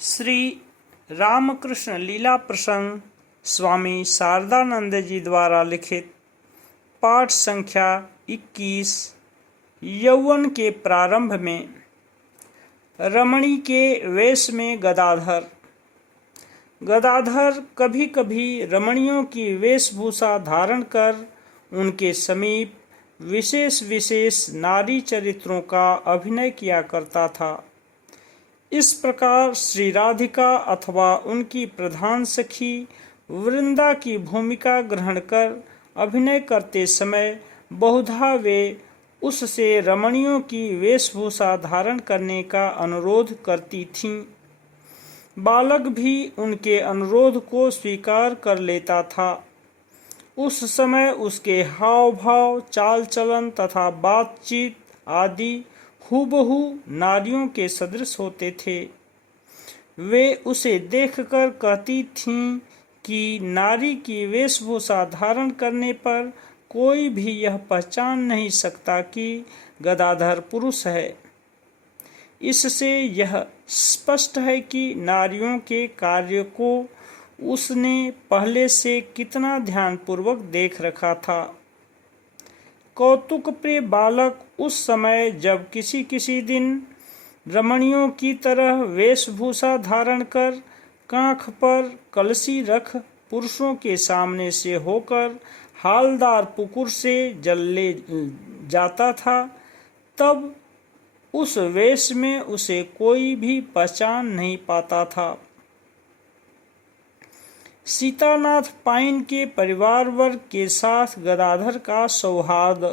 श्री रामकृष्ण लीला प्रसंग स्वामी शारदानंद जी द्वारा लिखित पाठ संख्या 21। यौवन के प्रारंभ में रमणी के वेश में गदाधर। गदाधर कभी कभी रमणियों की वेशभूषा धारण कर उनके समीप विशेष विशेष नारी चरित्रों का अभिनय किया करता था। इस प्रकार श्री राधिका अथवा उनकी प्रधान सखी वृंदा की भूमिका ग्रहण कर अभिनय करते समय बहुधा वे उससे रमणियों की वेशभूषा धारण करने का अनुरोध करती थीं। बालक भी उनके अनुरोध को स्वीकार कर लेता था। उस समय उसके हाव भाव, चाल चलन तथा बातचीत आदि हूबहू नारियों के सदृश होते थे। वे उसे देखकर कहती थीं कि नारी की वेशभूषा धारण करने पर कोई भी यह पहचान नहीं सकता कि गदाधर पुरुष है। इससे यह स्पष्ट है कि नारियों के कार्य को उसने पहले से कितना ध्यानपूर्वक देख रखा था। कौतुक प्रिय बालक उस समय जब किसी किसी दिन रमणियों की तरह वेशभूषा धारण कर कांख पर कलसी रख पुरुषों के सामने से होकर हालदार पुकुर से जल ले जाता था, तब उस वेश में उसे कोई भी पहचान नहीं पाता था। सीतानाथ पाइन के परिवार वर्ग के साथ गदाधर का सौहार्द।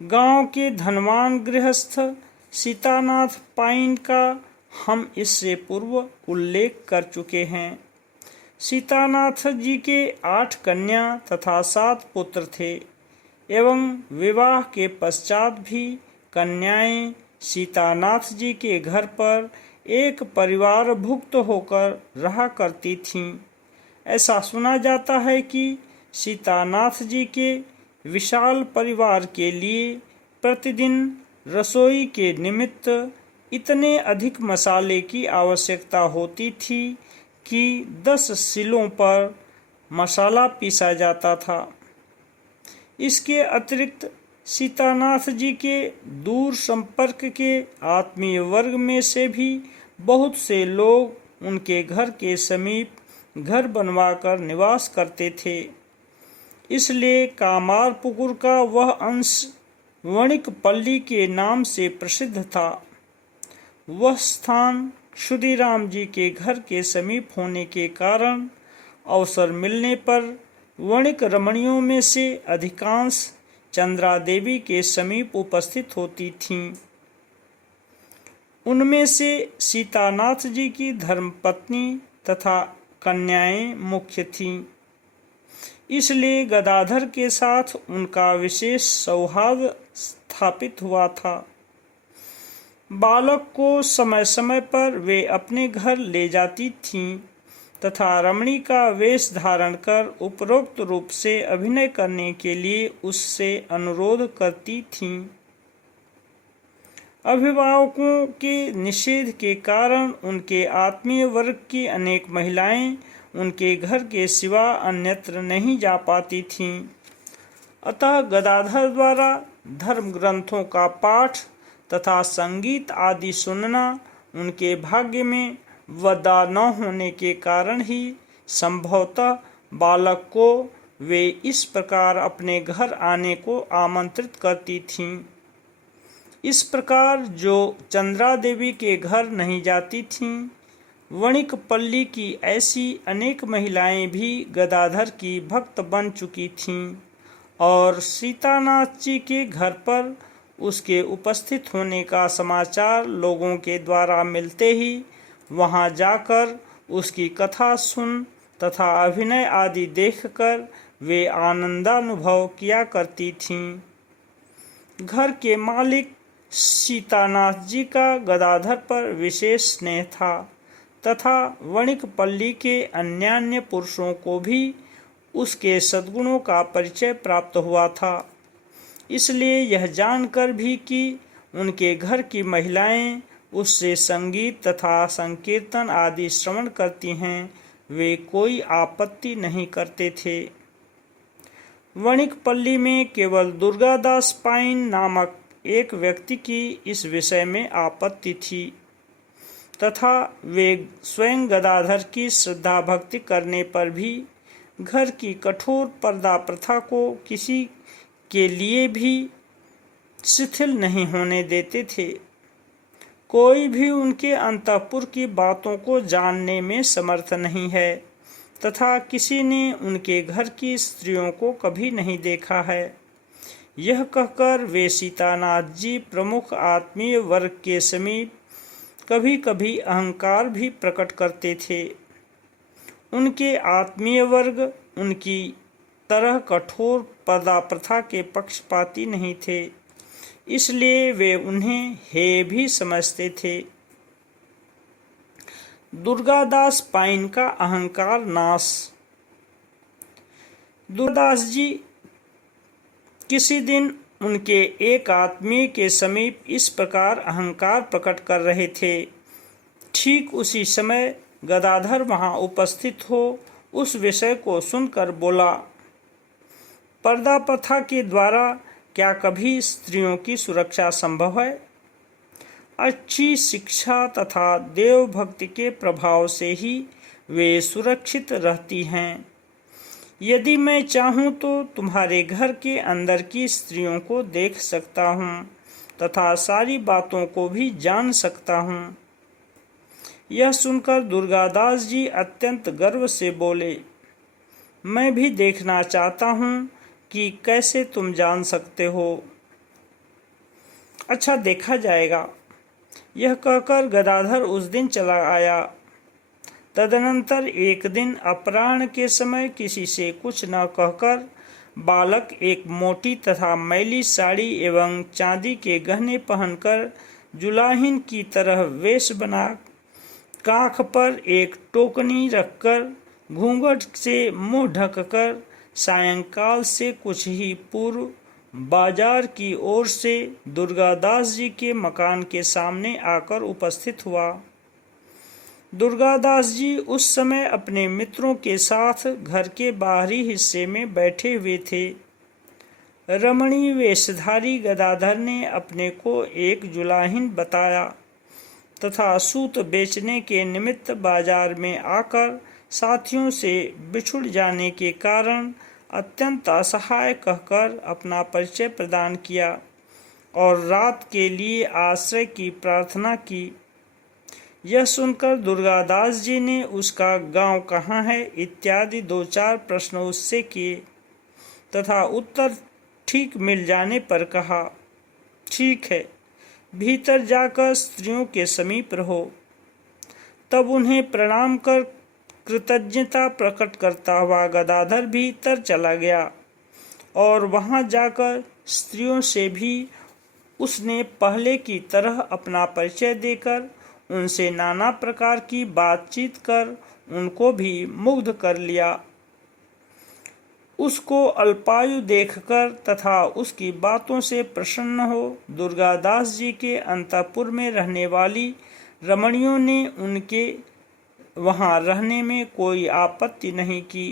गांव के धनवान गृहस्थ सीतानाथ पाइन का हम इससे पूर्व उल्लेख कर चुके हैं। सीतानाथ जी के 8 कन्या तथा 7 पुत्र थे एवं विवाह के पश्चात भी कन्याएं सीतानाथ जी के घर पर एक परिवार भुक्त होकर रहा करती थीं। ऐसा सुना जाता है कि सीतानाथ जी के विशाल परिवार के लिए प्रतिदिन रसोई के निमित्त इतने अधिक मसाले की आवश्यकता होती थी कि 10 सिलों पर मसाला पीसा जाता था। इसके अतिरिक्त सीतानाथ जी के दूर संपर्क के आत्मीय वर्ग में से भी बहुत से लोग उनके घर के समीप घर बनवाकर निवास करते थे। इसलिए कामारपुकुर का वह अंश वणिकपल्ली के नाम से प्रसिद्ध था। वह स्थान क्षुदीराम जी के घर के समीप होने के कारण अवसर मिलने पर वणिक रमणियों में से अधिकांश चंद्रा देवी के समीप उपस्थित होती थीं। उनमें से सीतानाथ जी की धर्मपत्नी तथा कन्याएं मुख्य थीं। इसलिए गदाधर के साथ उनका विशेष सौहार्द स्थापित हुआ था। बालक को समय समय पर वे अपने घर ले जाती थीं तथा रमणी का वेश धारण कर उपरोक्त रूप से अभिनय करने के लिए उससे अनुरोध करती थीं। अभिभावकों के निषेध के कारण उनके आत्मीय वर्ग की अनेक महिलाएं उनके घर के सिवा अन्यत्र नहीं जा पाती थीं। अतः गदाधर द्वारा धर्म ग्रंथों का पाठ तथा संगीत आदि सुनना उनके भाग्य में वदा न होने के कारण ही संभवतः बालक को वे इस प्रकार अपने घर आने को आमंत्रित करती थीं। इस प्रकार जो चंद्रा देवी के घर नहीं जाती थीं, वणिकपल्ली की ऐसी अनेक महिलाएं भी गदाधर की भक्त बन चुकी थीं और सीतानाथ जी के घर पर उसके उपस्थित होने का समाचार लोगों के द्वारा मिलते ही वहां जाकर उसकी कथा सुन तथा अभिनय आदि देखकर वे आनंदानुभव किया करती थीं। घर के मालिक सीतानाथ जी का गदाधर पर विशेष स्नेह था तथा वणिकपल्ली के अन्यान्य पुरुषों को भी उसके सद्गुणों का परिचय प्राप्त हुआ था। इसलिए यह जानकर भी कि उनके घर की महिलाएं उससे संगीत तथा संकीर्तन आदि श्रवण करती हैं, वे कोई आपत्ति नहीं करते थे। वणिकपल्ली में केवल दुर्गादास पाइन नामक एक व्यक्ति की इस विषय में आपत्ति थी तथा वे स्वयं गदाधर की श्रद्धा भक्ति करने पर भी घर की कठोर पर्दा प्रथा को किसी के लिए भी शिथिल नहीं होने देते थे। कोई भी उनके अंतःपुर की बातों को जानने में समर्थ नहीं है तथा किसी ने उनके घर की स्त्रियों को कभी नहीं देखा है। यह कहकर वे सीतानाथ जी प्रमुख आत्मीय वर्ग के समीप कभी कभी अहंकार भी प्रकट करते थे। उनके आत्मीय वर्ग उनकी तरह कठोर पर्दा प्रथा के पक्षपाती नहीं थे, इसलिए वे उन्हें हेय भी समझते थे। दुर्गादास पाइन का अहंकार नाश। दुर्गादास जी किसी दिन उनके एक आत्मीय के समीप इस प्रकार अहंकार प्रकट कर रहे थे। ठीक उसी समय गदाधर वहां उपस्थित हो उस विषय को सुनकर बोला, पर्दा प्रथा के द्वारा क्या कभी स्त्रियों की सुरक्षा संभव है? अच्छी शिक्षा तथा देव भक्ति के प्रभाव से ही वे सुरक्षित रहती हैं। यदि मैं चाहूँ तो तुम्हारे घर के अंदर की स्त्रियों को देख सकता हूँ तथा सारी बातों को भी जान सकता हूँ। यह सुनकर दुर्गादास जी अत्यंत गर्व से बोले, मैं भी देखना चाहता हूँ कि कैसे तुम जान सकते हो। अच्छा, देखा जाएगा। यह कहकर गदाधर उस दिन चला आया। तदनंतर एक दिन अपराह्न के समय किसी से कुछ न कहकर बालक एक मोटी तथा मैली साड़ी एवं चांदी के गहने पहनकर जुलाहिन की तरह वेश बना काख पर एक टोकनी रखकर घूंघट से मुंह ढककर सायंकाल से कुछ ही पूर्व बाजार की ओर से दुर्गादास जी के मकान के सामने आकर उपस्थित हुआ। दुर्गादास जी उस समय अपने मित्रों के साथ घर के बाहरी हिस्से में बैठे हुए थे। रमणी वेशधारी गदाधर ने अपने को एक जुलाहिन बताया तथा सूत बेचने के निमित्त बाजार में आकर साथियों से बिछुड़ जाने के कारण अत्यंत असहाय कहकर अपना परिचय प्रदान किया और रात के लिए आश्रय की प्रार्थना की। यह सुनकर दुर्गादास जी ने उसका गांव कहाँ है इत्यादि 2-4 प्रश्न उससे किए तथा उत्तर ठीक मिल जाने पर कहा, ठीक है, भीतर जाकर स्त्रियों के समीप रहो। तब उन्हें प्रणाम कर कृतज्ञता प्रकट करता हुआ गदाधर भीतर चला गया और वहां जाकर स्त्रियों से भी उसने पहले की तरह अपना परिचय देकर उनसे नाना प्रकार की बातचीत कर उनको भी मुग्ध कर लिया। उसको अल्पायु देखकर तथा उसकी बातों से प्रसन्न हो दुर्गादास जी के अंतःपुर में रहने वाली रमणियों ने उनके वहां रहने में कोई आपत्ति नहीं की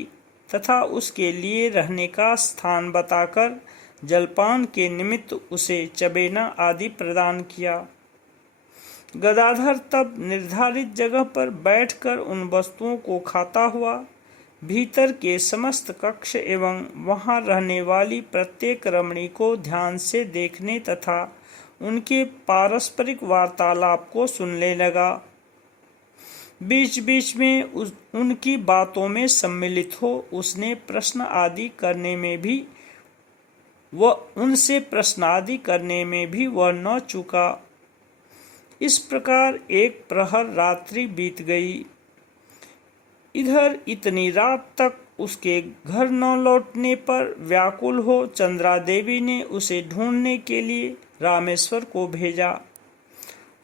तथा उसके लिए रहने का स्थान बताकर जलपान के निमित्त उसे चबेना आदि प्रदान किया। गदाधर तब निर्धारित जगह पर बैठकर उन वस्तुओं को खाता हुआ भीतर के समस्त कक्ष एवं वहां रहने वाली प्रत्येक रमणी को ध्यान से देखने तथा उनके पारस्परिक वार्तालाप को सुनने लगा। बीच बीच में उनकी बातों में सम्मिलित हो उसने प्रश्न आदि करने में भी वह न चूका। इस प्रकार एक प्रहर रात्रि बीत गई। इधर इतनी रात तक उसके घर न लौटने पर व्याकुल हो चंद्रा देवी ने उसे ढूंढने के लिए रामेश्वर को भेजा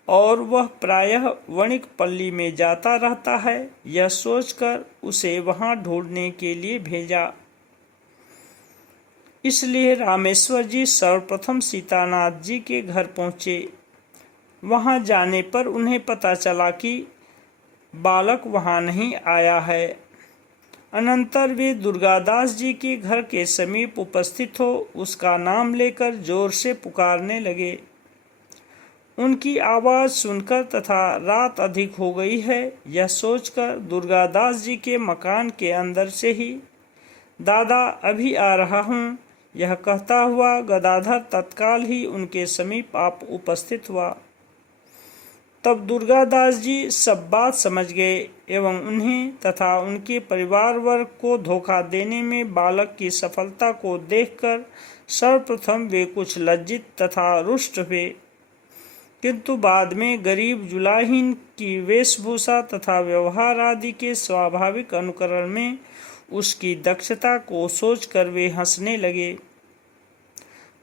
और वह प्रायः वणिकपल्ली में जाता रहता है, यह सोचकर उसे वहां ढूंढने के लिए भेजा। इसलिए रामेश्वर जी सर्वप्रथम सीतानाथ जी के घर पहुंचे। वहां जाने पर उन्हें पता चला कि बालक वहां नहीं आया है। अनंतर वे दुर्गादास जी के घर के समीप उपस्थित हो उसका नाम लेकर जोर से पुकारने लगे। उनकी आवाज सुनकर तथा रात अधिक हो गई है यह सोचकर दुर्गादास जी के मकान के अंदर से ही दादा अभी आ रहा हूँ यह कहता हुआ गदाधर तत्काल ही उनके समीप आप उपस्थित हुआ। तब दुर्गादास जी सब बात समझ गए एवं उन्हें तथा उनके परिवार वर्ग को धोखा देने में बालक की सफलता को देखकर सर्वप्रथम वे कुछ लज्जित तथा रुष्ट हुए, किंतु बाद में गरीब जुलाहीन की वेशभूषा तथा व्यवहार आदि के स्वाभाविक अनुकरण में उसकी दक्षता को सोचकर वे हंसने लगे।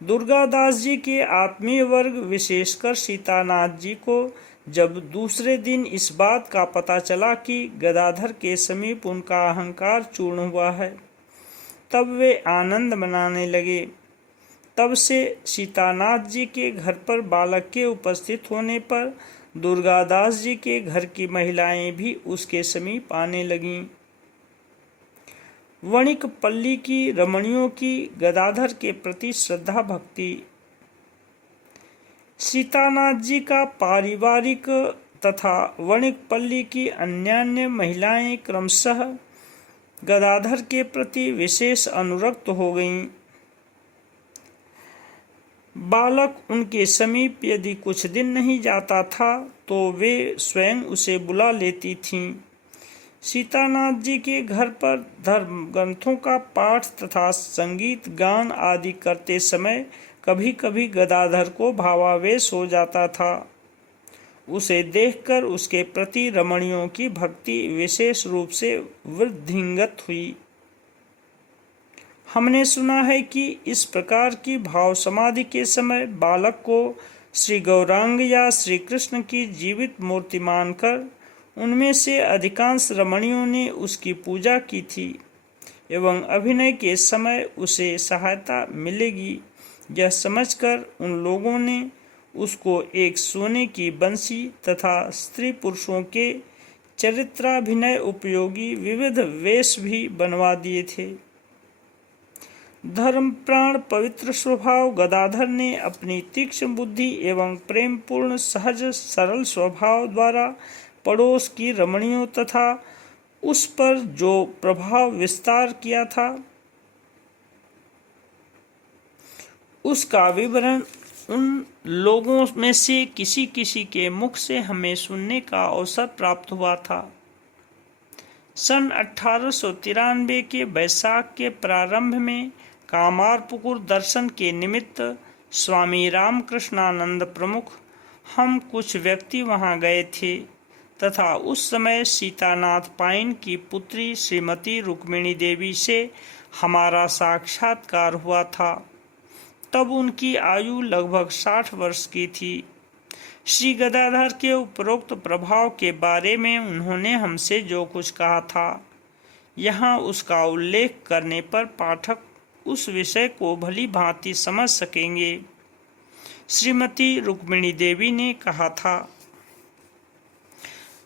दुर्गादास जी के आत्मीय वर्ग विशेषकर सीतानाथ जी को जब दूसरे दिन इस बात का पता चला कि गदाधर के समीप उनका अहंकार चूर्ण हुआ है तब वे आनंद मनाने लगे। तब से सीतानाथ जी के घर पर बालक के उपस्थित होने पर दुर्गादास जी के घर की महिलाएं भी उसके समीप आने लगीं। वणिक पल्ली की रमणियों की गदाधर के प्रति श्रद्धा भक्ति। सीतानाथ जी का पारिवारिक तथा वणिक पल्ली की अन्यान्य महिलाएं क्रमशः गदाधर के प्रति विशेष अनुरक्त हो गईं। बालक उनके समीप यदि कुछ दिन नहीं जाता था तो वे स्वयं उसे बुला लेती थीं। सीतानाथ जी के घर पर धर्म ग्रंथों का पाठ तथा संगीत गान आदि करते समय कभी कभी गदाधर को भावावेश हो जाता था। उसे देखकर उसके प्रति रमणियों की भक्ति विशेष रूप से वृद्धिंगत हुई। हमने सुना है कि इस प्रकार की भाव समाधि के समय बालक को श्री गौरांग या श्री कृष्ण की जीवित मूर्ति मानकर उनमें से अधिकांश रमणियों ने उसकी पूजा की थी एवं अभिनय के समय उसे सहायता मिलेगी यह समझकर उन लोगों ने उसको एक सोने की बंसी तथा स्त्री पुरुषों के चरित्राभिनय उपयोगी विविध वेश भी बनवा दिए थे। धर्म प्राण पवित्र स्वभाव गदाधर ने अपनी तीक्ष्ण बुद्धि एवं प्रेमपूर्ण सहज सरल स्वभाव द्वारा पड़ोस की रमणियों तथा उस पर जो प्रभाव विस्तार किया था उसका विवरण उन लोगों में से किसी किसी के मुख से हमें सुनने का अवसर प्राप्त हुआ था। सन 1893 के वैशाख के प्रारंभ में कामारपुकुर दर्शन के निमित्त स्वामी रामकृष्णानंद प्रमुख हम कुछ व्यक्ति वहां गए थे तथा उस समय सीतानाथ पाइन की पुत्री श्रीमती रुक्मिणी देवी से हमारा साक्षात्कार हुआ था। तब उनकी आयु लगभग 60 वर्ष की थी। श्री गदाधर के उपरोक्त प्रभाव के बारे में उन्होंने हमसे जो कुछ कहा था यहाँ उसका उल्लेख करने पर पाठक उस विषय को भली भांति समझ सकेंगे। श्रीमती रुक्मिणी देवी ने कहा था,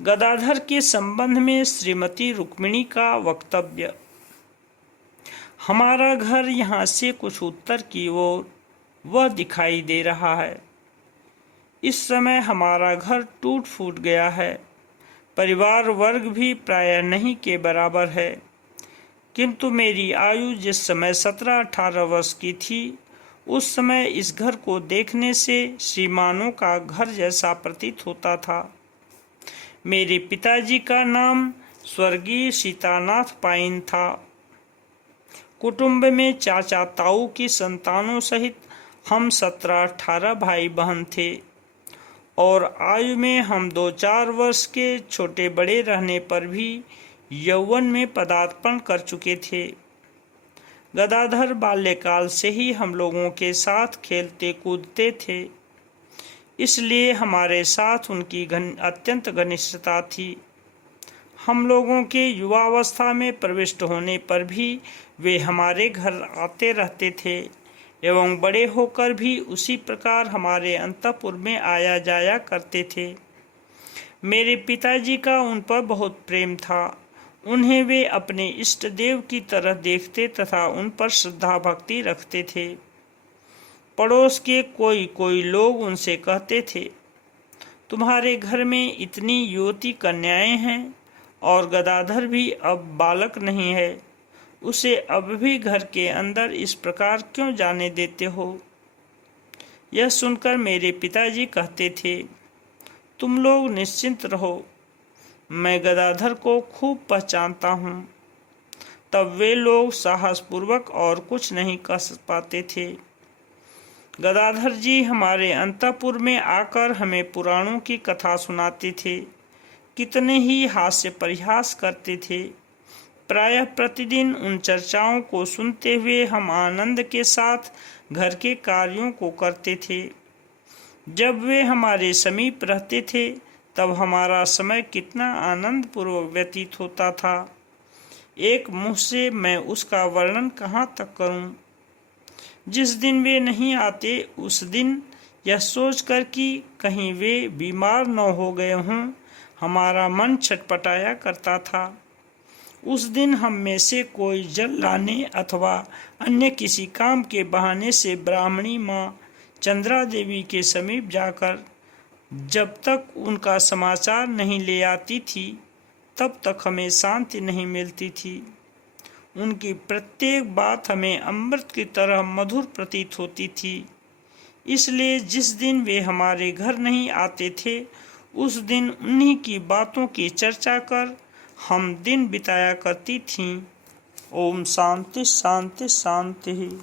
गदाधर के संबंध में श्रीमती रुक्मिणी का वक्तव्य। हमारा घर यहाँ से कुछ उत्तर की ओर वह दिखाई दे रहा है। इस समय हमारा घर टूट फूट गया है। परिवार वर्ग भी प्राय नहीं के बराबर है, किंतु मेरी आयु जिस समय 17-18 वर्ष की थी उस समय इस घर को देखने से श्रीमानों का घर जैसा प्रतीत होता था। मेरे पिताजी का नाम स्वर्गीय सीतानाथ पाइन था। कुटुंब में चाचा ताऊ की संतानों सहित हम 17-18 भाई बहन थे और आयु में हम 2-4 वर्ष के छोटे बड़े रहने पर भी यौवन में पदार्पण कर चुके थे। गदाधर बाल्यकाल से ही हम लोगों के साथ खेलते कूदते थे, इसलिए हमारे साथ उनकी अत्यंत घनिष्ठता थी। हम लोगों के युवावस्था में प्रविष्ट होने पर भी वे हमारे घर आते रहते थे। एवं बड़े होकर भी उसी प्रकार हमारे अंतःपुर में आया जाया करते थे। मेरे पिताजी का उन पर बहुत प्रेम था। उन्हें वे अपने इष्ट देव की तरह देखते तथा उन पर श्रद्धा भक्ति रखते थे। पड़ोस के कोई कोई लोग उनसे कहते थे, तुम्हारे घर में इतनी युवती कन्याएं हैं और गदाधर भी अब बालक नहीं है, उसे अब भी घर के अंदर इस प्रकार क्यों जाने देते हो? यह सुनकर मेरे पिताजी कहते थे, तुम लोग निश्चिंत रहो, मैं गदाधर को खूब पहचानता हूँ। तब वे लोग साहसपूर्वक और कुछ नहीं कह पाते थे। गदाधर जी हमारे अंतःपुर में आकर हमें पुराणों की कथा सुनाते थे। कितने ही हास्य परिहास करते थे। प्रायः प्रतिदिन उन चर्चाओं को सुनते हुए हम आनंद के साथ घर के कार्यों को करते थे। जब वे हमारे समीप रहते थे तब हमारा समय कितना आनंदपूर्वक व्यतीत होता था, एक मुँह से मैं उसका वर्णन कहाँ तक करूं। जिस दिन वे नहीं आते उस दिन यह सोचकर कि कहीं वे बीमार न हो गए हों, हमारा मन छटपटाया करता था। उस दिन हम में से कोई जल लाने अथवा अन्य किसी काम के बहाने से ब्राह्मणी माँ चंद्रा देवी के समीप जाकर जब तक उनका समाचार नहीं ले आती थी तब तक हमें शांति नहीं मिलती थी। उनकी प्रत्येक बात हमें अमृत की तरह मधुर प्रतीत होती थी। इसलिए जिस दिन वे हमारे घर नहीं आते थे उस दिन उन्हीं की बातों की चर्चा कर हम दिन बिताया करती थीं। ओम शांति शांति शांति।